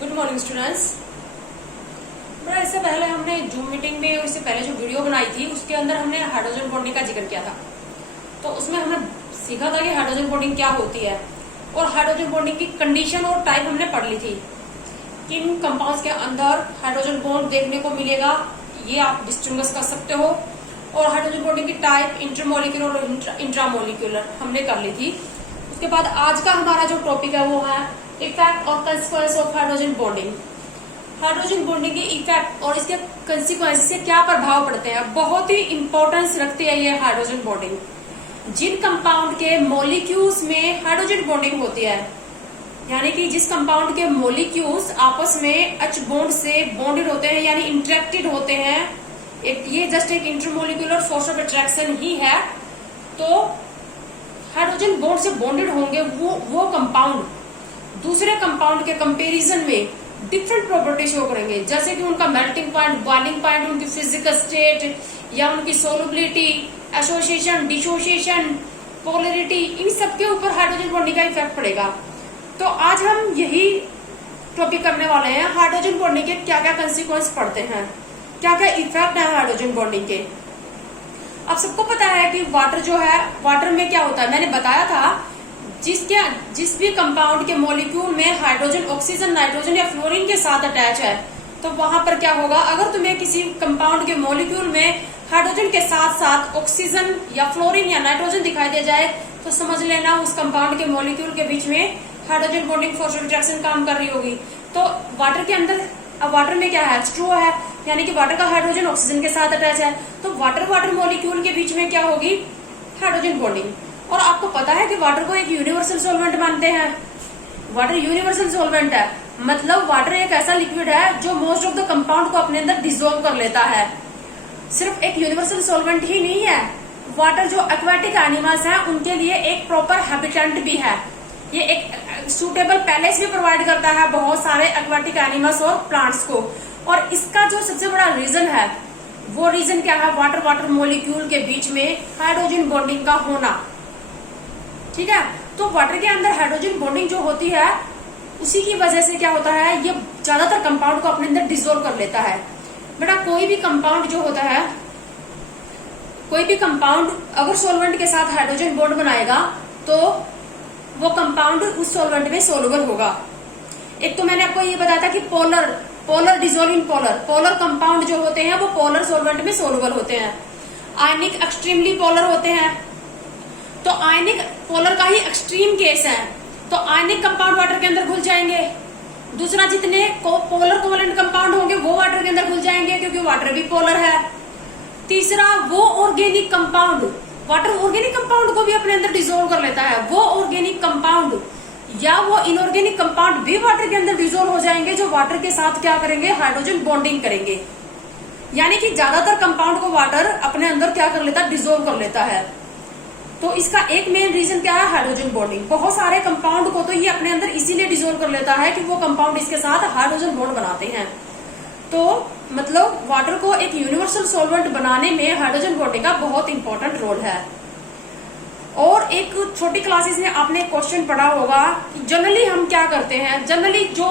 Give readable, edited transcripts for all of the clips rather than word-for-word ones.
Good morning students. बड़ा इससे पहले हमने जूम मीटिंग में इससे पहले जो वीडियो बनाई थी उसके अंदर हमने हाइड्रोजन बॉन्डिंग का जिक्र किया था। तो उसमें हमने सीखा था कि हाइड्रोजन बॉन्डिंग क्या होती है और हाइड्रोजन बॉन्डिंग की कंडीशन और टाइप हमने पढ़ ली थी। किन कंपाउंड्स के अंदर हाइड्रोजन बॉन्ड देखने को मिलेगा ये आप डिस्टिंग्विश कर सकते हो, और हाइड्रोजन बॉन्डिंग की टाइप इंटरमोलिक्यूलर और इंट्रामोलिक्यूलर हमने कर ली थी। उसके बाद आज का हमारा जो टॉपिक है वो है इफेक्ट और consequence of hydrogen bonding. Hydrogen bonding के इफेक्ट और इसके कंसिक्वेंस से क्या प्रभाव पड़ते हैं, बहुत ही इंपॉर्टेंस रखती है ये हाइड्रोजन बॉन्डिंग। जिन कंपाउंड के मॉलिक्यूल्स में हाइड्रोजन बॉन्डिंग होती है, यानी कि जिस कंपाउंड के मॉलिक्यूल्स आपस में H बॉन्ड से बॉन्डेड होते हैं यानी इंटरेक्टेड होते हैं, ये जस्ट एक इंटरमोलिक्यूलर फोर्स ऑफ अट्रैक्शन ही है। तो हाइड्रोजन बॉन्ड से बॉन्डेड होंगे वो कंपाउंड दूसरे कंपाउंड के कंपैरिजन में डिफरेंट प्रॉपर्टी शो करेंगे, जैसे कि उनका मेल्टिंग पॉइंट, बॉइलिंग पॉइंट, उनकी फिजिकल स्टेट या उनकी सोलबिलिटी, एसोसिएशन, डिसोसिएशन, पोलरिटी, इन सब के ऊपर हाइड्रोजन बॉन्डिंग का इफेक्ट पड़ेगा। तो आज हम यही टॉपिक करने वाले हैं, हाइड्रोजन बॉन्डिंग के क्या क्या कंसिक्वेंस पड़ते हैं, क्या क्या इफेक्ट है हाइड्रोजन बॉन्डिंग के। अब सबको पता है कि वाटर जो है, वाटर में क्या होता है, मैंने बताया था जिस भी कंपाउंड के मॉलिक्यूल में हाइड्रोजन ऑक्सीजन नाइट्रोजन या फ्लोरीन के साथ अटैच है, तो वहां पर क्या होगा, अगर तुम्हें किसी कंपाउंड के मॉलिक्यूल में हाइड्रोजन के साथ साथ ऑक्सीजन या फ्लोरीन या नाइट्रोजन दिखाई दे जाए तो समझ लेना उस कंपाउंड के मॉलिक्यूल के बीच में hydrogen bonding force of attraction काम कर रही होगी। तो वाटर के अंदर, अब वाटर में क्या है, H2O है, यानी कि वाटर का हाइड्रोजन ऑक्सीजन के साथ अटैच है, तो वाटर मॉलिक्यूल के बीच में क्या होगी, हाइड्रोजन बॉन्डिंग। और आपको पता है कि वाटर को एक यूनिवर्सल सॉल्वेंट मानते हैं। वाटर यूनिवर्सल सॉल्वेंट है, मतलब वाटर एक ऐसा लिक्विड है जो मोस्ट ऑफ द कंपाउंड को अपने अंदर डिसॉल्व कर लेता है। सिर्फ एक यूनिवर्सल सॉल्वेंट ही नहीं है, वाटर जो एक्वेटिक एनिमल्स हैं उनके लिए एक प्रॉपर हैबिटेंट भी है। ये एक सूटेबल पैलेस भी प्रोवाइड करता है बहुत सारे एक्वेटिक एनिमल्स और प्लांट्स को। और इसका जो सबसे बड़ा रीजन है, वो रीजन क्या है, वाटर मॉलिक्यूल के बीच में हाइड्रोजन बॉन्डिंग का होना। ठीक है, तो वाटर के अंदर हाइड्रोजन बॉन्डिंग जो होती है उसी की वजह से क्या होता है, ये ज्यादातर कंपाउंड को अपने अंदर डिसॉल्व कर लेता है। बेटा कोई भी कंपाउंड जो होता है, कोई भी कंपाउंड अगर सॉल्वेंट के साथ हाइड्रोजन बॉन्ड बनाएगा तो वो कंपाउंड उस सॉल्वेंट में सोलुबल होगा। एक तो मैंने आपको ये बताया था कि polar dissolve in polar compound जो होते हैं वो पोलर सॉल्वेंट में सोलुबल होते हैं। आयनिक एक्सट्रीमली पोलर होते हैं, तो आयनिक पोलर का ही एक्सट्रीम केस है, तो आयनिक कंपाउंड वाटर के अंदर घुल जाएंगे। दूसरा, जितने पोलर कोवेलेंट कंपाउंड होंगे वो वाटर के अंदर घुल जाएंगे क्योंकि वाटर भी पोलर है। तीसरा, वो organic compound, water organic compound को भी अपने अंदर डिसॉल्व कर लेता है, वो ऑर्गेनिक कंपाउंड या वो इनऑर्गेनिक कंपाउंड भी वाटर के अंदर डिसॉल्व हो जाएंगे, जो वाटर के साथ क्या करेंगे, हाइड्रोजन बॉन्डिंग करेंगे। यानी कि ज्यादातर कंपाउंड को वाटर अपने अंदर क्या कर लेता है, डिसॉल्व कर लेता है। तो इसका एक मेन रीजन क्या है, हाइड्रोजन बॉन्डिंग। बहुत सारे कंपाउंड को तो ये अपने अंदर इसीलिए डिसॉल्व कर लेता है कि वो कंपाउंड इसके साथ हाइड्रोजन बॉन्ड बनाते हैं। तो मतलब वाटर को एक यूनिवर्सल सॉल्वेंट बनाने में हाइड्रोजन बॉन्डिंग का बहुत इंपॉर्टेंट रोल है। और एक छोटी क्लासेस में आपने क्वेश्चन पढ़ा होगा कि जनरली हम क्या करते हैं, जनरली जो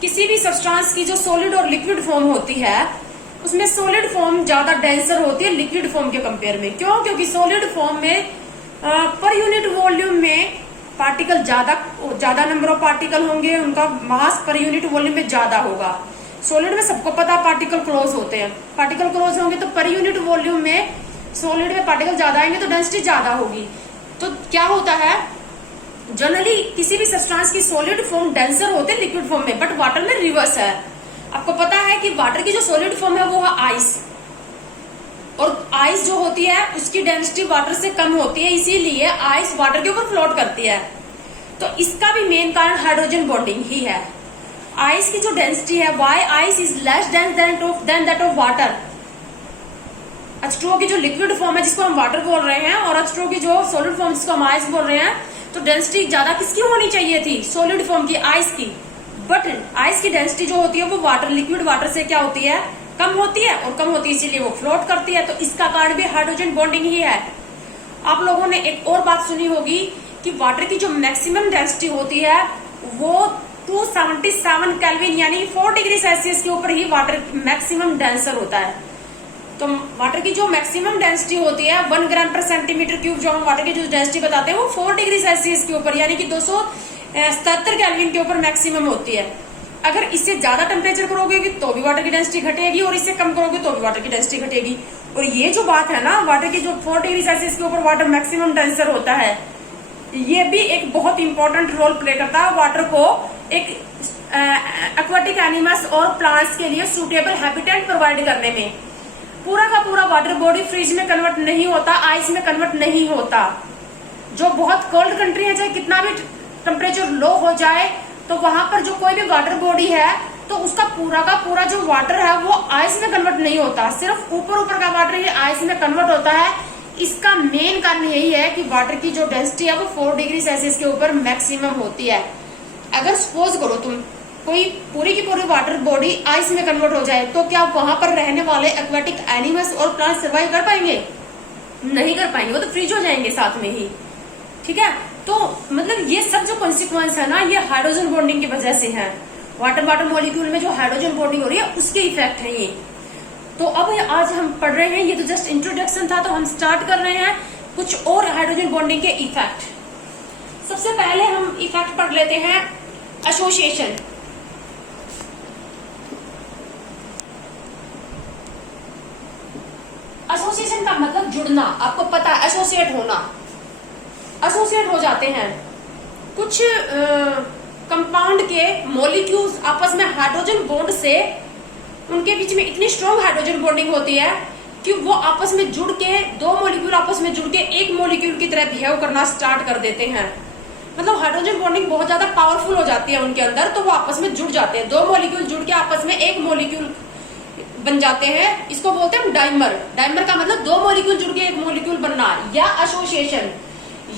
किसी भी सब्सटेंस की जो सॉलिड और लिक्विड फॉर्म होती है उसमें सॉलिड फॉर्म ज्यादा डेंसर होती है लिक्विड फॉर्म के कंपेयर में। क्यों? क्योंकि सॉलिड फॉर्म में पर यूनिट वॉल्यूम में पार्टिकल ज्यादा नंबर ऑफ पार्टिकल होंगे, उनका मास पर यूनिट वॉल्यूम में ज्यादा होगा। सॉलिड में सबको पता पार्टिकल क्लोज होते हैं, पार्टिकल क्लोज होंगे तो पर यूनिट वॉल्यूम में सॉलिड में पार्टिकल ज्यादा आएंगे तो डेंसिटी ज्यादा होगी। तो क्या होता है, जनरली किसी भी सब्सटेंस की सॉलिड फॉर्म डेंसर होते हैं लिक्विड फॉर्म में, बट वाटर में रिवर्स है। आपको पता है कि वाटर की जो सॉलिड फॉर्म है वो है आइस, और आइस जो होती है उसकी डेंसिटी वाटर से कम होती है, इसीलिए आइस वाटर के ऊपर फ्लोट करती है। तो इसका भी मेन कारण हाइड्रोजन बॉन्डिंग ही है। आइस की जो डेंसिटी है, why ice is less than that of water. H2O की जो लिक्विड फॉर्म है जिसको हम वाटर बोल रहे हैं, और H2O की जो सॉलिड फॉर्म जिसको हम आइस बोल रहे हैं, तो डेंसिटी ज्यादा किसकी होनी चाहिए थी, सॉलिड फॉर्म की, आइस की। बट आइस की डेंसिटी जो होती है वो वाटर, लिक्विड वाटर से क्या होती है, कम होती है, और कम होती है इसीलिए वो फ्लोट करती है। तो इसका कारण भी हाइड्रोजन बॉन्डिंग ही है। आप लोगों ने एक और बात सुनी होगी कि वाटर की जो मैक्सिमम डेंसिटी होती है वो 277 केल्विन यानी 4 डिग्री सेल्सियस के ऊपर ही वाटर मैक्सिमम डेंसर होता है। तो वाटर की जो मैक्सिमम डेंसिटी होती है 1 ग्राम पर सेंटीमीटर क्यूब, जो हम वाटर की जो डेंसिटी बताते हैं वो 4 डिग्री सेल्सियस के ऊपर यानी कि 277 केल्विन के ऊपर मैक्सिमम होती है। अगर इससे ज्यादा टेम्परेचर करोगे तो भी वाटर की डेंसिटी घटेगी और इससे कम करोगे तो भी वाटर की डेंसिटी घटेगी। और ये जो बात है ना, वाटर की जो 4 डिग्री सेल्सियस के ऊपर वाटर मैक्सिमम डेंसर होता है, ये भी एक बहुत इंपॉर्टेंट रोल प्ले करता है वाटर को एक एक्वाटिक एनिमल्स और प्लांट्स के लिए सुटेबल हैबिटेट प्रोवाइड करने में। पूरा का पूरा वाटर बॉडी फ्रीज में कन्वर्ट नहीं होता, आइस में कन्वर्ट नहीं होता। जो बहुत कोल्ड कंट्री है, चाहे कितना भी टेम्परेचर लो हो जाए, तो वहां पर जो कोई भी वाटर बॉडी है तो उसका पूरा का पूरा जो वाटर है वो आइस में कन्वर्ट नहीं होता, सिर्फ ऊपर ऊपर का वाटर ही आइस में कन्वर्ट होता है। इसका मेन कारण यही है कि वाटर की जो डेंसिटी है वो 4 डिग्री सेल्सियस के ऊपर मैक्सिमम होती है। अगर सपोज करो तुम कोई पूरी की पूरी वाटर बॉडी आइस में कन्वर्ट हो जाए, तो क्या वहां पर रहने वाले एक्वाटिक एनिमल्स और प्लांट सर्वाइव कर पाएंगे? नहीं कर पाएंगे, वो तो फ्रीज हो जाएंगे साथ में ही। ठीक है, तो मतलब ये सब जो कॉन्सिक्वेंस है ना, ये हाइड्रोजन बॉन्डिंग की वजह से है। वाटर वाटर मॉलिक्यूल में जो हाइड्रोजन बॉन्डिंग हो रही है उसके इफेक्ट है ये। तो अब आज हम पढ़ रहे हैं, ये तो जस्ट इंट्रोडक्शन था, तो हम स्टार्ट कर रहे हैं कुछ और हाइड्रोजन बॉन्डिंग के इफेक्ट। सबसे पहले हम इफेक्ट पढ़ लेते हैं एसोसिएशन। एसोसिएशन का मतलब जुड़ना, आपको पता है एसोसिएट होना। एसोसिएट हो जाते हैं कुछ कंपाउंड के मॉलिक्यूल्स आपस में हाइड्रोजन बॉन्ड से, उनके बीच में इतनी स्ट्रॉन्ग हाइड्रोजन बॉन्डिंग होती है कि वो आपस में जुड़ के, दो मॉलिक्यूल आपस में जुड़ के एक मॉलिक्यूल की तरह बिहेव करना स्टार्ट कर देते हैं। मतलब हाइड्रोजन बॉन्डिंग बहुत ज्यादा पावरफुल हो जाती है उनके अंदर, तो वो आपस में जुड़ जाते हैं। दो मॉलिक्यूल जुड़ के आपस में एक मॉलिक्यूल बन जाते हैं, इसको बोलते हैं डाइमर। डाइमर का मतलब दो मॉलिक्यूल जुड़ के एक मॉलिक्यूल बनना, या एसोसिएशन।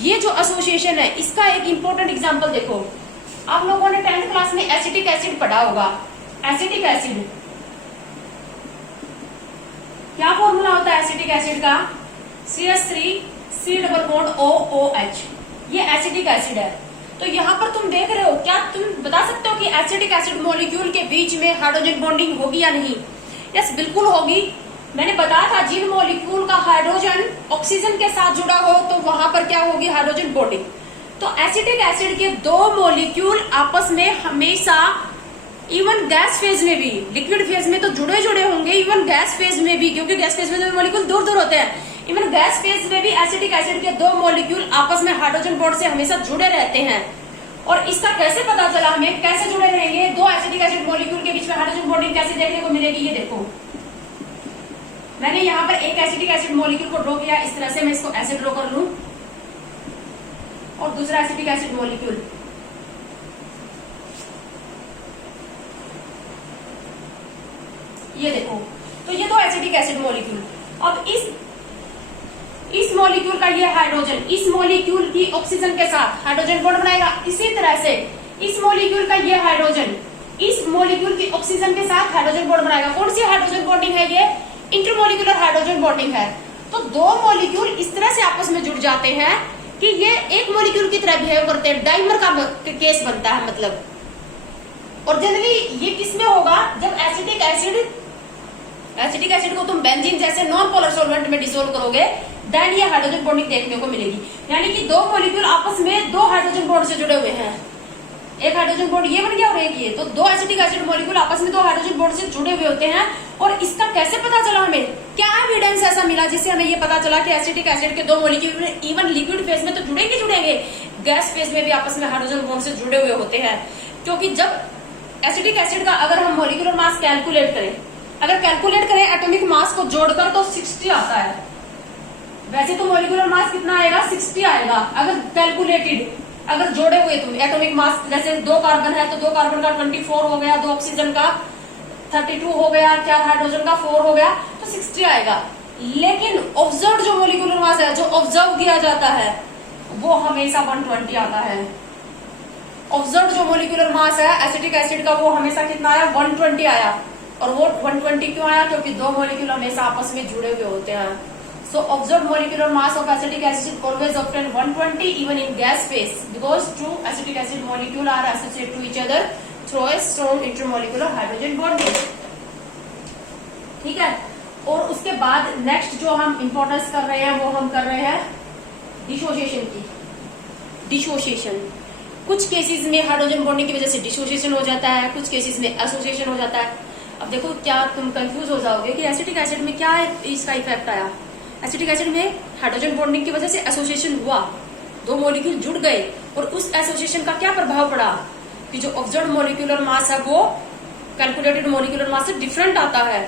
ये जो एसोसिएशन है, इसका एक इंपॉर्टेंट एग्जांपल देखो, आप लोगों ने 10th क्लास में एसिटिक एसिड पढ़ा होगा। एसिटिक एसिड, क्या फॉर्मूला होता है एसिटिक एसिड का? CH3C+OOH। ये एसिटिक एसिड है। तो यहाँ पर तुम देख रहे हो, क्या तुम बता सकते हो कि एसिटिक एसिड मॉलिक्यूल के बीच में हाइड्रोजन बॉन्डिंग होगी या नहीं? यस, बिल्कुल होगी। मैंने बताया था जिन मॉलिक्यूल का हाइड्रोजन ऑक्सीजन के साथ जुड़ा हो तो वहां पर क्या होगी? Hydrogen bonding. तो एसिटिक एसिड के दो मॉलिक्यूल आपस में हमेशा, इवन गैस फेज में भी, लिक्विड फेज में तो जुड़े जुड़े होंगे, इवन गैस फेज में भी, क्योंकि गैस फेज में तो मॉलिक्यूल दूर दूर होते हैं, इवन गैस फेज में भी एसिटिक एसिड के दो मॉलिक्यूल आपस में हाइड्रोजन बॉन्ड से हमेशा जुड़े रहते हैं। और इसका कैसे पता चला हमें, कैसे जुड़े रहेंगे? दो एसिटिक एसिड मॉलिक्यूल के बीच में हाइड्रोजन बॉन्डिंग कैसे देखने को मिलेगी? ये देखो, मैंने यहाँ पर एक एसिटिक एसिड मॉलिक्यूल को ड्रॉ किया, इस तरह से मैं इसको ऐसे ड्रॉ कर लूं, और दूसरा एसिटिक एसिड मॉलिक्यूल, ये देखो। तो ये दो एसिटिक एसिड मॉलिक्यूल, अब इस मॉलिक्यूल का ये हाइड्रोजन इस मॉलिक्यूल की ऑक्सीजन के साथ हाइड्रोजन बॉन्ड बनाएगा। इसी तरह से इस मॉलिक्यूल का ये हाइड्रोजन इस मॉलिक्यूल की ऑक्सीजन के साथ हाइड्रोजन बॉन्ड बनाएगा। कौन सी हाइड्रोजन बॉन्डिंग है? ये इंटरमॉलिक्यूलर हाइड्रोजन बॉन्डिंग है। तो दो मॉलिक्यूल इस तरह से आपस में जुड़ जाते हैं कि ये एक मॉलिक्यूल की तरह बिहेव करते हैं, डाइमर का केस बनता है मतलब। और जनरली ये किसमें होगा? जब एसिटिक एसिड को तुम बेंजीन जैसे नॉन पोलर सॉल्वेंट में डिसोल्व करोगे, देन ये हाइड्रोजन बॉन्डिंग देखने को मिलेगी। यानी कि दो मॉलिक्यूल आपस में दो हाइड्रोजन बॉन्ड से जुड़े हुए हैं, एक हाइड्रोजन बॉन्ड ये बन गया और एक ये, तो दो एसिटिक एसिड मॉलिक्यूल आपस में दो हाइड्रोजन बॉन्ड से जुड़े हुए होते हैं। और इसका कैसे पता चला हमें? क्या एविडेंस ऐसा मिला जिससे हमें ये पता चला कि एसिटिक एसिड के दो मॉलिक्यूल इवन लिक्विड फेज में तो जुड़ेंगे, गैस फेज में भी आपस में हाइड्रोजन बॉन्ड से जुड़े हुए होते हैं। क्योंकि जब एसिटिक एसिड का अगर हम मॉलिक्यूलर मास कैलकुलेट करें, एटॉमिक मास को जोड़कर, तो 60 आता है। वैसे तो मॉलिक्यूलर मास कितना आएगा? 60 आएगा। अगर कैलकुलेटेड, अगर जोड़े हुए तुम एटॉमिक मास, जैसे 2 कार्बन है तो 2 कार्बन का 24 हो गया, 2 ऑक्सीजन का 32 हो गया, 4 हाइड्रोजन का 4 हो गया, तो 60 आएगा। लेकिन ऑब्जर्व जो मॉलिक्यूलर मास है, जो ऑब्जर्व किया जाता है, वो हमेशा 120 आता है। ऑब्जर्व जो मॉलिक्यूलर मास है एसिटिक एसिड का, वो हमेशा कितना आया? 120 आया। और वो 120 क्यों आया? क्योंकि दो मॉलिक्यूल हमेशा आपस में जुड़े हुए होते हैं। So observed molecular mass of acetic acid always obtain 120 even in gas phase, because two acetic acid molecule are associated to each other through a strong intermolecular hydrogen bonding. ठीक है, और उसके बाद नेक्स्ट जो हम इंपॉर्टेंस कर रहे हैं वो हम कर रहे हैं डिसोसिएशन की। डिसोसिएशन, कुछ केसेस में हाइड्रोजन बॉन्डिंग की वजह से डिसोसिएशन हो जाता है, कुछ केसेस में एसोसिएशन हो जाता है। अब देखो, क्या तुम कंफ्यूज हो जाओगे कि एसिटिक एसिड में क्या इसका इफेक्ट आया। एसिटिक एसिड में हाइड्रोजन बॉन्डिंग की वजह से एसोसिएशन हुआ, दो मॉलिक्यूल जुड़ गए, और उस एसोसिएशन का क्या प्रभाव पड़ा कि जो ऑब्जर्व्ड मॉलिक्यूलर मास है वो कैलकुलेटेड मॉलिक्यूलर मास से डिफरेंट आता है,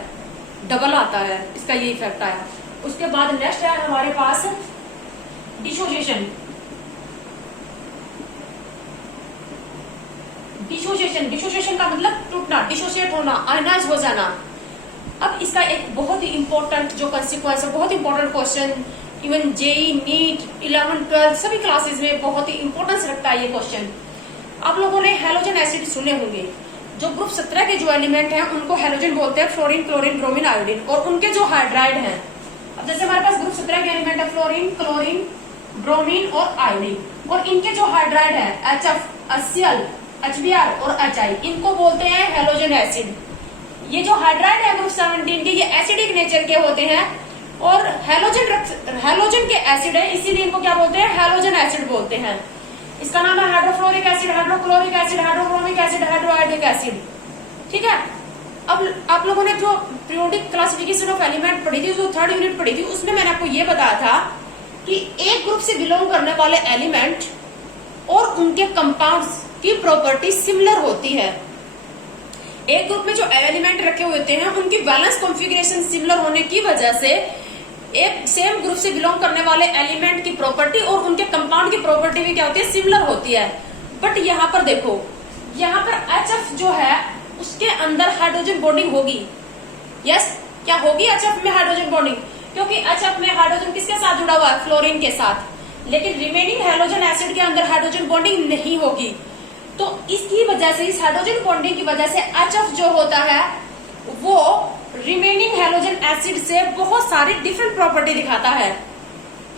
डबल आता है, इसका ये इफेक्ट आया। उसके बाद नेक्स्ट है हमारे पास डिसोसिएशन। डिसोसिएशन, डिसोसिएशन का मतलब टूटना, डिसोसिएट होना, आयनाइज हो जाना। अब इसका एक बहुत ही इंपॉर्टेंट जो कंसिक्वेंस है, बहुत important question, even JEE, NEET, 11, 12 सभी क्लासेस में बहुत ही इंपॉर्टेंस रखता है ये क्वेश्चन। आप लोगों ने हैलोजन एसिड सुने होंगे। जो ग्रुप 17 के जो एलिमेंट हैं उनको हैलोजन बोलते हैं, फ्लोरीन, क्लोरीन, ब्रोमीन, आयोडीन, और उनके जो हाइड्राइड हैं, अब जैसे हमारे पास ग्रुप 17 के एलिमेंट है फ्लोरीन, क्लोरीन, ब्रोमीन और आयोडीन, और इनके जो हाइड्राइड है HF, HCl, HBr और HI, इनको बोलते हैं हैलोजन एसिड। ये जो हाइड्राइड है ग्रुप 17 के, ये एसिडिक नेचर के होते हैं और हैलोजन के एसिड है, इसीलिए इनको क्या बोलते हैं, हैलोजन एसिड बोलते हैं। इसका नाम है hydrofluoric acid, hydrochloric acid, hydrochromic acid, hydroiodic acid. ठीक है, अब आप लोगों ने जो पीरियोडिक क्लासिफिकेशन ऑफ एलिमेंट पढ़ी थी, जो 3rd यूनिट पढ़ी थी, उसमें मैंने आपको ये बताया था कि एक ग्रुप से बिलोंग करने वाले एलिमेंट और उनके कंपाउंड्स की प्रॉपर्टी सिमिलर होती है। एक ग्रुप में जो एलिमेंट रखे हुए होते हैं उनकी बैलेंस कॉन्फ़िगरेशन सिमिलर होने की वजह से एक सेम ग्रुप से बिलोंग करने वाले एलिमेंट की प्रॉपर्टी और उनके कंपाउंड की प्रॉपर्टी भी क्या होती है, सिमिलर होती है। बट यहाँ पर देखो, यहाँ पर HF जो है उसके अंदर हाइड्रोजन बॉन्डिंग होगी। यस, क्या होगी HF में हाइड्रोजन बॉन्डिंग, क्योंकि HF में हाइड्रोजन किसके साथ जुड़ा हुआ है, फ्लोरीन के साथ। लेकिन रिमेनिंग हैलोजन एसिड के अंदर हाइड्रोजन बॉन्डिंग नहीं होगी। तो इसकी वजह से, इस हाइड्रोजन बॉन्डिंग की वजह से HF जो होता है वो रिमेनिंग हैलोजन एसिड से बहुत सारी डिफरेंट प्रॉपर्टी दिखाता है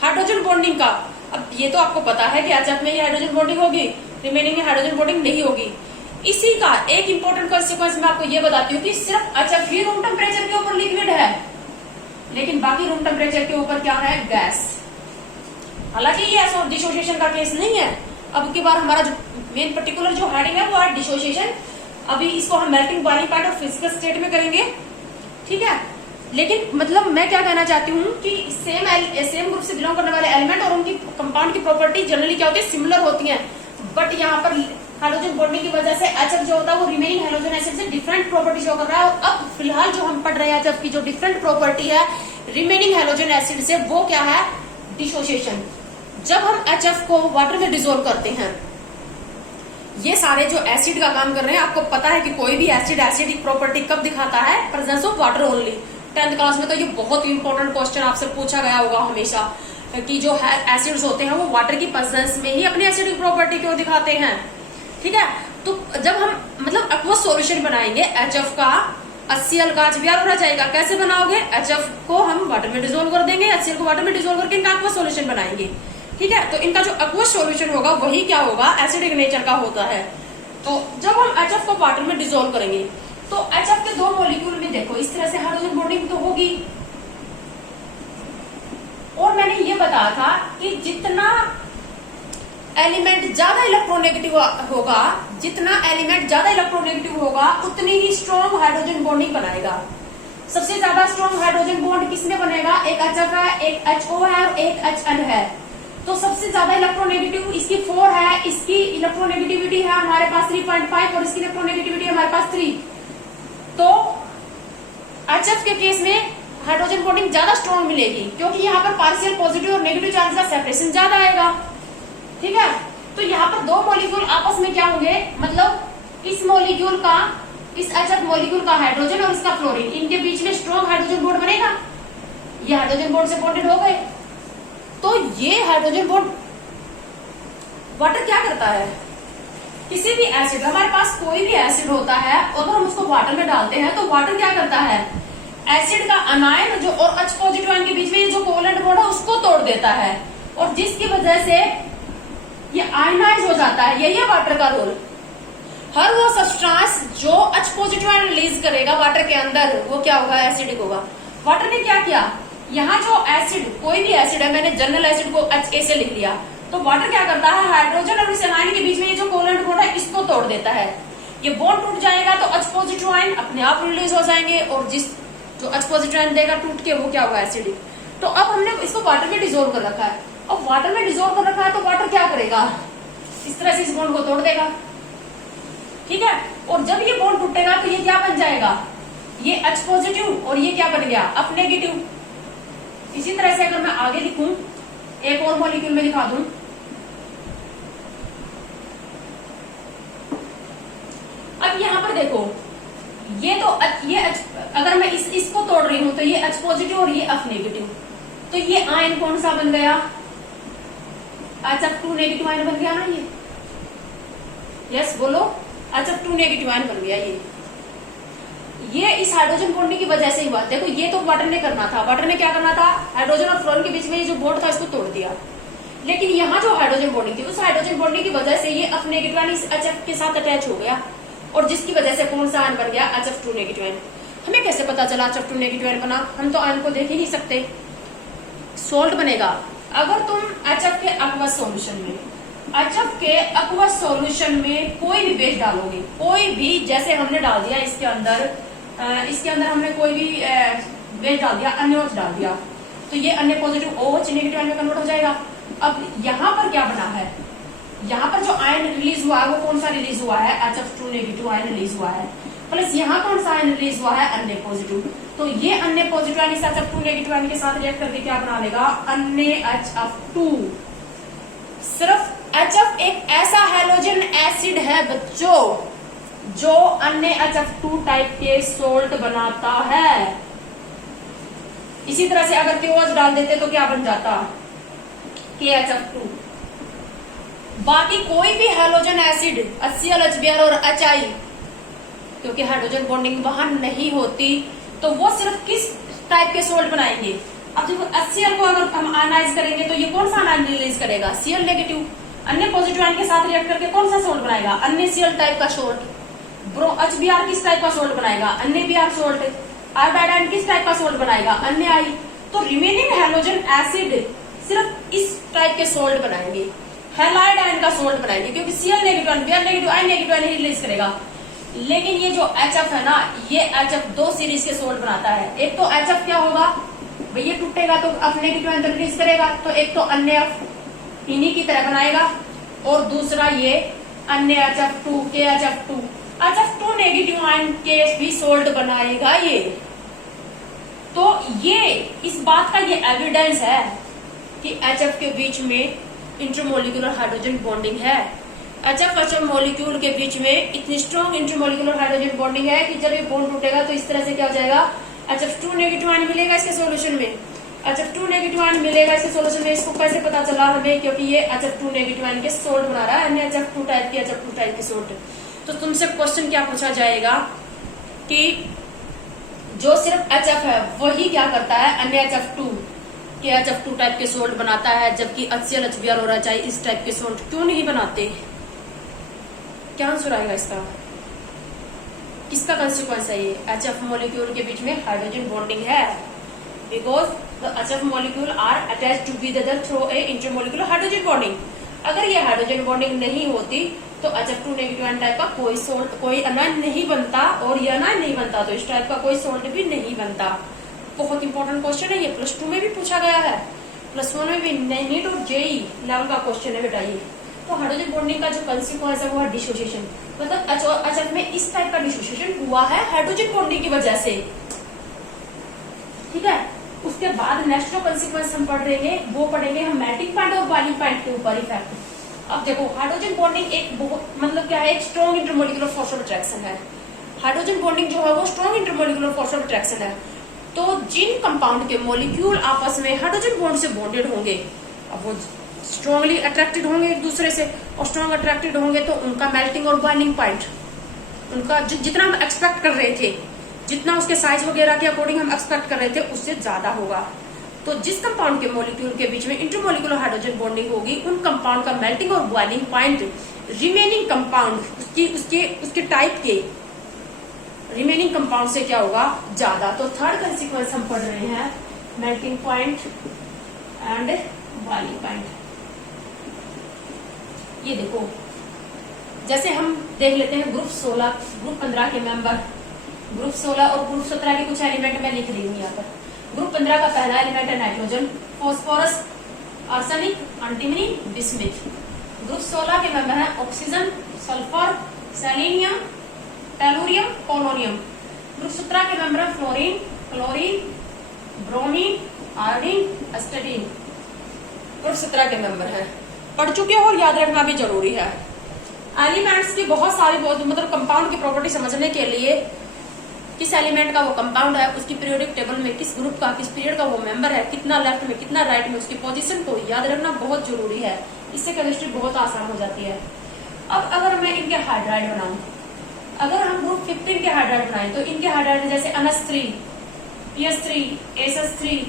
हाइड्रोजन बॉन्डिंग का। अब ये तो आपको पता है कि HF में ही हाइड्रोजन बॉन्डिंग होगी, रिमेनिंग में हाइड्रोजन बॉन्डिंग नहीं होगी। इसी का एक इंपॉर्टेंट कॉन्सिक्वेंस मैं आपको ये बताती हूँ कि सिर्फ HF ही रूम टेम्परेचर के ऊपर लिक्विड है, लेकिन बाकी रूम टेम्परेचर के ऊपर क्या है, गैस। हालांकि ये ऐसा डिसोसिएशन का केस नहीं है। अब की बार हमारा जो मेन पर्टिकुलर जो हेडिंग है वो है डिसोसिएशन। अभी इसको हम मेल्टिंग, बॉइलिंग पॉइंट और फिजिकल स्टेट में करेंगे। ठीक है, लेकिन मतलब मैं क्या कहना चाहती हूँ कि सेम ग्रुप से बिलोंग करने वाले एलिमेंट और उनकी कंपाउंड की प्रॉपर्टी जनरली क्या होती है, सिमिलर होती है। बट यहाँ पर हाइड्रोजन बॉन्डिंग की वजह से HF जो होता है वो रिमेनिंग हाइड्रोजन एसिड से डिफरेंट प्रॉपर्टी शो कर रहा है। और अब फिलहाल जो हम पढ़ रहे हैं HF की जो डिफरेंट प्रॉपर्टी है रिमेनिंग हाइड्रोजन एसिड से, वो क्या है, डिसोसिएशन। जब हम HF को वाटर में डिसोल्व करते हैं, ये सारे जो एसिड का काम कर रहे हैं, आपको पता है कि कोई भी एसिड एसिडिक प्रॉपर्टी कब दिखाता है, presence of water only. 10th class में तो ये बहुत ही इंपॉर्टेंट क्वेश्चन आपसे पूछा गया होगा हमेशा कि जो एसिड्स होते हैं वो वाटर की प्रेजेंस में ही अपनी एसिडिक प्रॉपर्टी क्यों दिखाते हैं। ठीक है, तो जब हम मतलब एक्वस सॉल्यूशन बनाएंगे HF का, HCl का, HBr और HI का, कैसे बनाओगे, HF को हम वाटर में डिसोल्व कर देंगे, HCl को वाटर में डिसोल्व करके इनका एक्वस सॉल्यूशन बनाएंगे। ठीक है, तो इनका जो एक्वस सॉल्यूशन होगा वही क्या होगा, एसिडिक नेचर का होता है। तो जब हम HF को वाटर में डिसोल्व करेंगे तो HF के दो मॉलिक्यूल में देखो इस तरह से हाइड्रोजन बॉन्डिंग तो होगी। और मैंने ये बताया था कि जितना एलिमेंट ज्यादा इलेक्ट्रोनेगेटिव होगा, जितना एलिमेंट ज्यादा इलेक्ट्रोनेगेटिव होगा उतनी ही स्ट्रॉन्ग हाइड्रोजन बॉन्डिंग बनाएगा। सबसे ज्यादा स्ट्रॉन्ग हाइड्रोजन बॉन्ड किसमें बनेगा, एक HF है, एक HO है और एक HN है। तो सबसे ज्यादा इलेक्ट्रोनेगेटिव इसकी 4 है, इसकी इलेक्ट्रोनेगेटिविटी है हमारे पास 3.5 और इसकी इलेक्ट्रोनेगेटिविटी हमारे पास 3। तो HF के केस में हाइड्रोजन बॉन्डिंग ज्यादा स्ट्रॉन्ग मिलेगी क्योंकि यहाँ पर पार्शियल पॉजिटिव और नेगेटिव चार्ज का सेपरेशन ज्यादा आएगा। ठीक है, तो यहाँ पर दो मॉलिक्यूल आपस में क्या होंगे, मतलब इस मॉलिक्यूल का, इस HF मॉलिक्यूल का हाइड्रोजन और इसका फ्लोरीन, इनके बीच में स्ट्रॉन्ग हाइड्रोजन बॉन्ड बनेगा। ये हाइड्रोजन बॉन्ड से बॉन्डेड हो गए। तो ये हाइड्रोजन बॉन्ड, वाटर क्या करता है, किसी भी एसिड, हमारे पास कोई भी एसिड होता है अगर हम उसको वाटर में डालते हैं तो वाटर क्या करता है, एसिड का अनायन जो और H पॉजिटिव आयन के बीच में जो कोवलेंट बॉन्ड है उसको तोड़ देता है और जिसकी वजह से ये आयनाइज हो जाता है। यही है वाटर का रोल। हर वो सब्सटेंस जो H पॉजिटिव आयन रिलीज करेगा वाटर के अंदर वो क्या होगा, एसिडिक होगा। वाटर ने क्या किया, यहाँ जो एसिड, कोई भी एसिड है, मैंने जनरल एसिड को HA से लिख लिया, तो वाटर क्या करता है, हाइड्रोजन और इस एनायन के बीच में ये जो कोवलेंट बॉन्ड है इसको तोड़ देता है। ये बॉन्ड टूट जाएगा तो H पॉजिटिव आयन अपने आप रिलीज हो जाएंगे और जिस जो H पॉजिटिव आयन देगा टूट के वो क्या होगा, एसिडिक। तो अब हमने इसको वाटर में डिजोल्व कर रखा है। अब वाटर में डिजोल्व कर रखा है तो वाटर क्या करेगा, इस तरह से इस बॉन्ड को तोड़ देगा, ठीक है। और जब ये बॉन्ड टूटेगा तो ये क्या बन जाएगा, ये H पॉजिटिव और ये क्या बन गया, अब नेगेटिव। इसी तरह से अगर मैं आगे लिखूं, एक और मॉलिक्यूल में दिखा दूं, अब यहां पर देखो, ये तो ये अगर मैं इसको तोड़ रही हूं तो ये H पॉजिटिव और ये F नेगेटिव, तो ये आयन कौन सा बन गया, HF2 नेगेटिव आयन बन गया ना ये, यस बोलो, HF2 नेगेटिव आयन बन गया ये इस हाइड्रोजन बॉन्डिंग की वजह से ही हुआ। देखो ये तो वाटर ने करना था, वाटर ने क्या करना था, हाइड्रोजन और फ्लोरीन के बीच में ये जो बॉन्ड था इसको तोड़ दिया, लेकिन यहाँ जो हाइड्रोजन बॉन्डिंग थी उस हाइड्रोजन बॉन्डिंग की वजह से ये F नेगेटिव आयन इस HF के साथ अटैच हो गया और जिसकी वजह से कौन सा आयन बन गया, HF2 नेगेटिव आयन। हमें कैसे पता चला HF2 नेगेटिव आयन बना, हम तो आयन को देख ही नहीं सकते। सोल्ट बनेगा अगर तुम HF के एक्वस सॉल्यूशन में, HF के एक्वस सॉल्यूशन में कोई भी बेस डालोगे, कोई भी, जैसे हमने डाल दिया इसके अंदर हमने कोई भी बेस डाल दिया, अन्य OH डाल दिया, तो ये अन्य पॉजिटिव OH नेगेटिव आयन में कन्वर्ट हो जाएगा। अब यहाँ पर क्या बना है, यहाँ पर जो आयन रिलीज हुआ है वो कौन सा रिलीज हुआ है, HF2 नेगेटिव आयन रिलीज हुआ है, प्लस यहाँ कौन सा आयन रिलीज हुआ है, अन्य पॉजिटिव। तो ये अन्य पॉजिटिव आयन इस HF2 नेगेटिव आयन के साथ रिएक्ट करके क्या बना लेगा, अन्य HF2। सिर्फ HF एक ऐसा हैलोजन एसिड है बच्चों जो अन्य HF2 टाइप के सोल्ट बनाता है। इसी तरह से अगर KOH डाल देते तो क्या बन जाता, KHF2। बाकी कोई भी हैलोजन एसिड HCl, HBr और HI, क्योंकि हाइड्रोजन बॉन्डिंग वहां नहीं होती तो वो सिर्फ किस टाइप के सोल्ट बनाएंगे। अब देखो HCl को अगर हम आयनाइज करेंगे तो ये कौन सा आयन रिलीज करेगा, Cl नेगेटिव। अन्य पॉजिटिव आयन के साथ रिएक्ट करके कौन सा सोल्ट बनाएगा, अन्य Cl टाइप का सोल्ट। HBr किस टाइप का सोल्ट बनाएगा, अन्य Br सोल्ट। आयोडाइड किस टाइप का सोल्ट बनाएगा, अन्य I। तो रिमेनिंग हैलोजन एसिड सिर्फ इस टाइप के सोल्ट बनाएंगे, हैलाइड आयन का सोल्ट बनाएंगे, क्योंकि Cl negative ion, Br negative, I negative ion release करेगा। लेकिन ये जो HF है ना, ये HF दो सीरीज के सोल्ट बनाता है। एक तो HF क्या होगा भाई, ये टूटेगा तो F नेगेटिव आयन रिलीज करेगा, तो एक तो अन्य F इन्हीं की तरह बनाएगा, और दूसरा ये अन्य HF2 के HF2 नेगेटिव आयन के भी सोल्ट बनाएगा ये। तो ये इस बात का ये एविडेंस है कि HF के बीच में इंटरमोलिकुलर हाइड्रोजन बॉन्डिंग है। HF मॉलिक्यूल के बीच में इतनी स्ट्रॉन्ग इंटरमोलिकुलर हाइड्रोजन बॉन्डिंग है कि जब ये बॉन्ड टूटेगा तो इस तरह से क्या हो जाएगा, HF2 नेगेटिव आयन मिलेगा इसके सॉल्यूशन में, HF2 नेगेटिव आयन मिलेगा इसके सॉल्यूशन में। इसको कैसे पता चला हमें, क्योंकि ये HF2 नेगेटिव आयन के सोल्ट बना रहा है, अन्य HF2 टाइप के सोल्ट। तो तुमसे क्वेश्चन क्या पूछा जाएगा कि जो सिर्फ HF है वही क्या करता है, अन्य HF2 टाइप के सोल्ट बनाता है, जबकि HCl, HBr और HI इस टाइप के सोल्ट क्यों नहीं बनाते। क्या आंसर आएगा इसका, किसका कंसिक्वेंस है ये, HF मॉलिक्यूल के बीच में हाइड्रोजन बॉन्डिंग है, because the HF molecule are attached to with other through a intermolecular hydrogen bonding. अगर ये हाइड्रोजन बॉन्डिंग नहीं होती तो HF2 नेगेटिव आयन टाइप का कोई सोल्ट, कोई अनायन नहीं बनता, और ये अनायन नहीं बनता तो इस टाइप का कोई सोल्ट भी नहीं बनता। बहुत इंपॉर्टेंट क्वेश्चन है ये, प्लस 2 में भी पूछा गया है, प्लस 1 में भी, नहीं तो JEE लेवल का क्वेश्चन है बेटा ये। तो हाइड्रोजन बॉन्डिंग का जो कंसिक्वेंस है वो है डिसोसिएशन, मतलब HF में इस टाइप का डिसोसिएशन हुआ है हाइड्रोजन बॉन्डिंग की वजह से, ठीक है। उसके बाद नेक्स्ट जो कंसिक्वेंस हम पढ़ रहे हैं वो पढ़ेंगे हम मेल्टिंग पॉइंट और बॉइलिंग पॉइंट के ऊपर इफेक्ट। अब देखो हाइड्रोजन बॉन्डिंग एक बहुत, मतलब क्या है, एक strong intermolecular force of attraction है। हाइड्रोजन बॉन्डिंग जो है वो strong intermolecular force of attraction है। तो जिन कंपाउंड के मॉलिक्यूल आपस में हाइड्रोजन बॉन्ड से बॉन्डेड होंगे, अब वो स्ट्रॉन्गली अट्रैक्टेड होंगे एक दूसरे से, और स्ट्रॉन्ग अट्रैक्टेड होंगे तो उनका मेल्टिंग और बॉइलिंग पॉइंट, उनका जितना हम एक्सपेक्ट कर रहे थे, जितना उसके साइज वगैरह के अकॉर्डिंग हम एक्सपेक्ट कर रहे थे उससे ज्यादा होगा। तो जिस कंपाउंड के मॉलिक्यूल के बीच में इंटरमोलिकुलर हाइड्रोजन बॉन्डिंग होगी, उन कंपाउंड का मेल्टिंग और बॉइलिंग पॉइंट रिमेनिंग कंपाउंड उसके टाइप के रिमेनिंग कंपाउंड से क्या होगा, ज्यादा। तो थर्ड कंसीक्वेंस हम पढ़ रहे हैं melting point and boiling point. ये देखो, जैसे हम देख लेते हैं ग्रुप 16, ग्रुप 15 के मेंबर, ग्रुप 16 और ग्रुप 17 के कुछ एलिमेंट मैं लिख रही हूँ यहाँ पर। ग्रुप 15 का पहला एलिमेंट है nitrogen, phosphorus, arsenic, antimony, bismuth. Group 16 के मेंबर है oxygen, sulphur, selenium, tellurium, polonium. Group 17 के मेंबर है fluorine, chlorine, bromine, iodine, एस्टेटिन। Group 17 के मेंबर है, पढ़ चुके हो और याद रखना भी जरूरी है। एलिमेंट्स की बहुत सारी मतलब कंपाउंड की प्रॉपर्टी समझने के लिए किस एलिमेंट का वो कंपाउंड है, उसकी पीरियोडिक टेबल में किस ग्रुप का, किस पीरियड का वो मेंबर है, कितना लेफ्ट में कितना राइट में, उसकी पोजीशन को याद रखना बहुत जरूरी है। इससे केमिस्ट्री बहुत आसान हो जाती है। अब अगर मैं इनके हाइड्राइड बनाऊं, अगर हम ग्रुप 15 के हाइड्राइड बनाएं तो इनके हाइड्राइड जैसे NH3, PS3, SH3,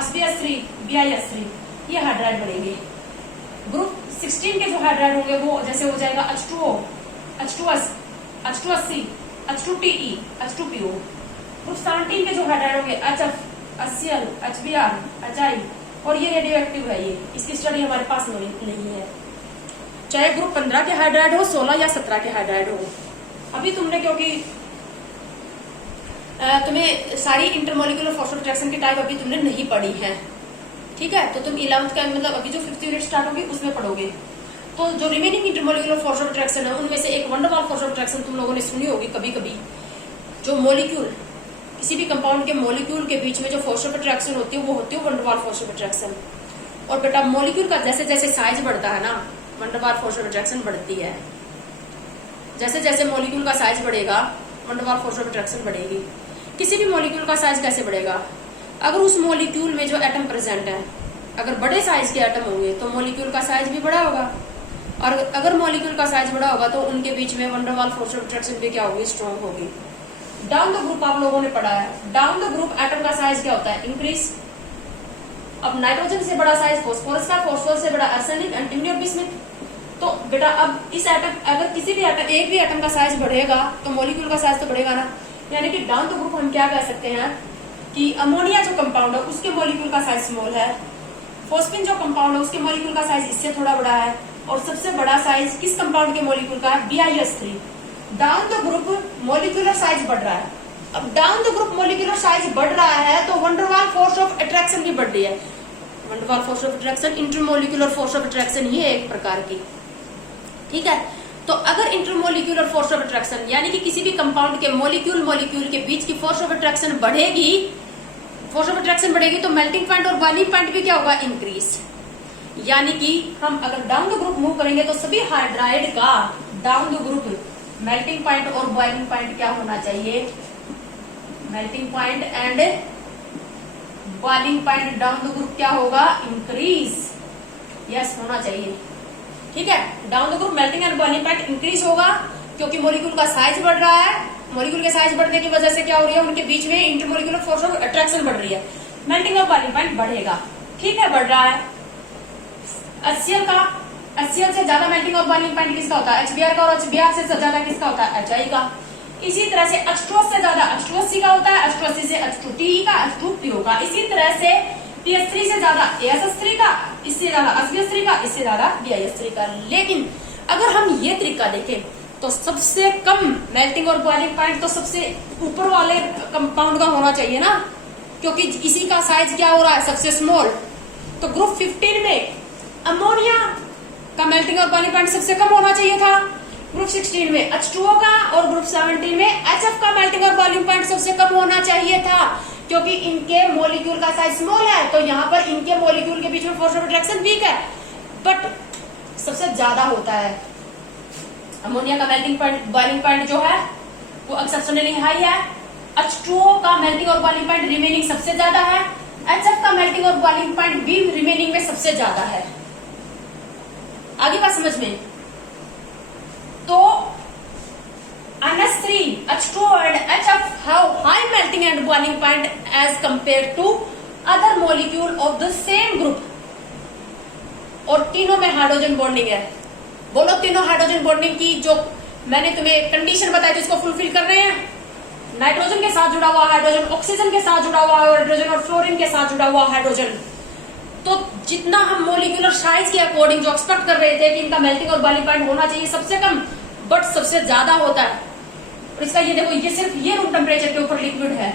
SbS3, BiS3, ये हाइड्राइड बनेंगे। ग्रुप 16 के जो हाइड्राइड होंगे वो जैसे हो जाएगा H2O, H2S, H2SC, H2PE, H2PO। Group 17 के जो हाइड्राइड होंगे HF, HCl, HBr, HI, और ये रेडियो एक्टिव है। ये इसकी स्टडी हमारे पास नहीं है, चाहे ग्रुप 15 के हाइड्राइड हो, 16 या 17 के हाइड्राइड हो। अभी तुमने क्योंकि तुम्हें सारी इंटरमोलिकुलर फॉस्फोरेट्रेक्शन की टाइप अभी तुमने नहीं पढ़ी है, ठीक है, तो तुम 11th का मतलब अभी जो 5th यूनिट स्टार्ट होगी उसमें पढ़ोगे। तो जो रिमेनिंग इंटरमोलिकुलर फोर्स-ऑफ-अट्रैक्शन है उनमें से एक वंडर वाल फोर्स-ऑफ-अट्रैक्शन तुम लोगों ने सुनी होगी कभी कभी। जो मॉलिक्यूल, किसी भी कंपाउंड के मॉलिक्यूल के बीच में जो फोर्स-ऑफ-अट्रैक्शन होती है वो होती है वंडर वाल फोर्स-ऑफ-अट्रैक्शन। और बेटा मॉलिक्यूल का जैसे जैसे साइज बढ़ता है ना, वंडर वाल फोर्स-ऑफ-अट्रैक्शन बढ़ती है। जैसे जैसे मॉलिक्यूल का साइज बढ़ेगा वंडर वाल फोर्स-ऑफ-अट्रैक्शन बढ़ेगी। किसी भी मॉलिक्यूल का साइज कैसे बढ़ेगा, अगर उस मॉलिक्यूल में जो एटम प्रेजेंट है, अगर बड़े साइज के एटम होंगे तो मॉलिक्यूल का साइज भी बड़ा होगा, और अगर मॉलिक्यूल का साइज बड़ा होगा तो उनके बीच में wonder Waals force of attraction भी क्या होगी, स्ट्रॉन्ग होगी। डाउन द ग्रुप आप लोगों ने पढ़ा है, डाउन द ग्रुप एटम का साइज क्या होता है, इंक्रीज। अब नाइट्रोजन से बड़ा साइज फास्फोरस का, फास्फोरस से बड़ा आर्सेनिक, एंटीमनी और बिस्मिथ। तो बेटा अब इस एटम, अगर किसी भी एटम, एक भी एटम का साइज बढ़ेगा तो मॉलिक्यूल का साइज तो बढ़ेगा ना। यानी कि डाउन द ग्रुप हम क्या कह सकते हैं कि अमोनिया जो कंपाउंड है उसके मॉलिक्यूल का साइज स्मॉल है, फॉस्फिन जो कंपाउंड है उसके मॉलिक्यूल का साइज इससे थोड़ा बड़ा है, और सबसे बड़ा साइज किस कंपाउंड के मॉलिक्यूल का है, BiS3। Down the group molecular size बढ़ रहा है। अब down the group molecular size बढ़ रहा है तो wonder Waals force of attraction भी बढ़ रही है। Van der Waals force of attraction intermolecular force of attraction ही है एक प्रकार की, ठीक है। तो अगर इंटरमोलिक्यूलर फोर्स ऑफ अट्रैक्शन यानी कि किसी भी कंपाउंड के मॉलिक्यूल के बीच की फोर्स ऑफ अट्रैक्शन बढ़ेगी, फोर्स ऑफ अट्रैक्शन बढ़ेगी तो मेल्टिंग पॉइंट और बॉइलिंग पॉइंट भी क्या होगा, इंक्रीज। यानी कि हम अगर डाउन द ग्रुप मूव करेंगे तो सभी हाइड्राइड का down the group melting point और बॉइलिंग पॉइंट क्या होना चाहिए, melting point and boiling point down the group क्या होगा, इंक्रीज। यस होना चाहिए, ठीक है। Down the group melting and boiling point increase होगा क्योंकि मॉलिक्यूल का साइज बढ़ रहा है। मॉलिक्यूल के साइज बढ़ने की वजह से क्या हो रही है, उनके बीच में इंटरमोलिक्यूलर फोर्स ऑफ अट्रैक्शन बढ़ रही है, मेल्टिंग और बॉइलिंग पॉइंट बढ़ेगा, ठीक है, बढ़ रहा है। HCl से ज्यादा मेल्टिंग और बॉइलिंग पॉइंट किसका होता है, HBr का, और HBr से ज्यादा किसका होता है, HI का। इसी तरह से H2S से ज्यादा H2SC का होता है, H2SC से H2TE का, H2PO का। इसी तरह से PS3 से ज्यादा ASH3 का, इससे ज्यादा SbS3 का, इससे ज्यादा BiS3 का। लेकिन अगर हम ये तरीका देखें तो सबसे कम मेल्टिंग और बॉइलिंग पॉइंट तो सबसे ऊपर वाले कंपाउंड का होना चाहिए ना, क्योंकि इसी का साइज क्या हो रहा है, सबसे स्मॉल। तो ग्रुप 15 में अमोनिया का मेल्टिंग और बॉइलिंग पॉइंट सबसे कम होना चाहिए था, ग्रुप 16 में H2O का, और ग्रुप 17 में HF का मेल्टिंग और बॉइलिंग पॉइंट सबसे कम होना चाहिए था, क्योंकि इनके मॉलिक्यूल का साइज स्मॉल है। तो यहाँ पर इनके मॉलिक्यूल के बीच में फोर्स ऑफ अट्रैक्शन वीक है, बट सबसे ज्यादा होता है। अमोनिया का मेल्टिंग पॉइंट बॉइलिंग पॉइंट जो है वो एक्सेप्शनली हाई है। H2O का मेल्टिंग और बॉइलिंग पॉइंट रिमेनिंग सबसे ज्यादा है। HF का मेल्टिंग और बॉइलिंग पॉइंट भी रिमेनिंग में सबसे ज्यादा है। आगे बात समझ में, तो NH3, H2O and HF have high melting and boiling point as compared to other molecule of the same group, और तीनों में हाइड्रोजन बॉन्डिंग है। बोलो तीनों हाइड्रोजन बॉन्डिंग की जो मैंने तुम्हें कंडीशन बताई थी उसको फुलफिल कर रहे हैं। नाइट्रोजन के साथ जुड़ा हुआ हाइड्रोजन, ऑक्सीजन के साथ जुड़ा हुआ हाइड्रोजन और फ्लोरीन के साथ जुड़ा हुआ हाइड्रोजन। तो जितना हम मोलिकुलर साइज के अकॉर्डिंग जो एक्सपेक्ट कर रहे थे कि इनका मेल्टिंग और बॉइलिंग पॉइंट होना चाहिए सबसे कम, बट सबसे ज्यादा होता है। और इसका ये देखो, ये सिर्फ ये रूम टेम्परेचर के ऊपर लिक्विड है,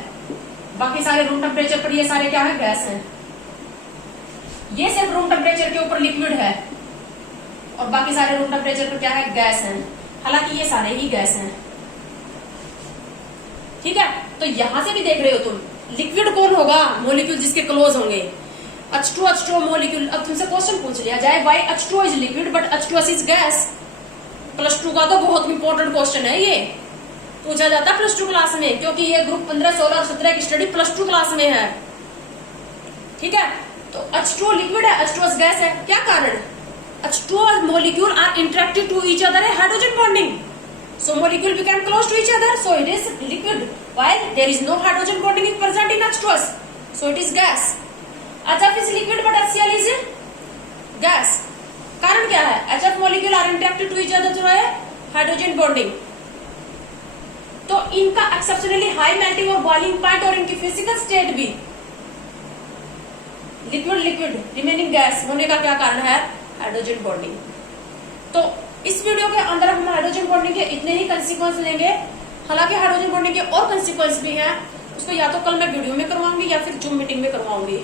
बाकी सारे रूम टेम्परेचर पर ये सारे क्या है, गैस है। ये सिर्फ रूम टेम्परेचर के ऊपर लिक्विड है और बाकी सारे रूम टेम्परेचर पर क्या है, गैस है। हालांकि ये सारे ही गैस हैं, ठीक है। तो यहां से भी देख रहे हो तुम, लिक्विड कौन होगा, मोलिक्यूल जिसके क्लोज होंगे, H2 मोलिक्यूल। अब तुमसे क्वेश्चन पूछ लिया जाए why H2 is liquid but H2S is gas. +2 का तो बहुत इंपॉर्टेंट क्वेश्चन है, ये पूछा जाता है +2 क्लास में, क्योंकि ये ग्रुप 15, 16 और 17 की स्टडी +2 क्लास में है, ठीक है। तो H2 लिक्विड है, H2S गैस है, क्या कारण? H2 molecule are interacted to each other in hydrogen bonding. So molecule became close to each other. So it is liquid. While there is no hydrogen bonding is present in H2S. So it is gas. HF is liquid but HCl is gas. कारण क्या है? HF molecule are interacted to each other through a hydrogen bonding. तो इनका exceptionally high melting और boiling point और इनकी physical state भी liquid remaining gas होने का क्या कारण है? Hydrogen bonding. तो इस वीडियो के अंदर हम हाइड्रोजन बॉन्डिंग के इतने ही कंसीक्वेंस लेंगे। हालांकि हाइड्रोजन बॉन्डिंग के और कंसीक्वेंस भी हैं, उसको या तो कल मैं वीडियो में करवाऊंगी या फिर जूम मीटिंग में करवाऊंगी,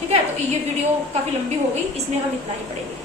ठीक है। तो ये वीडियो काफी लंबी हो गई, इसमें हम इतना ही पढ़ेंगे।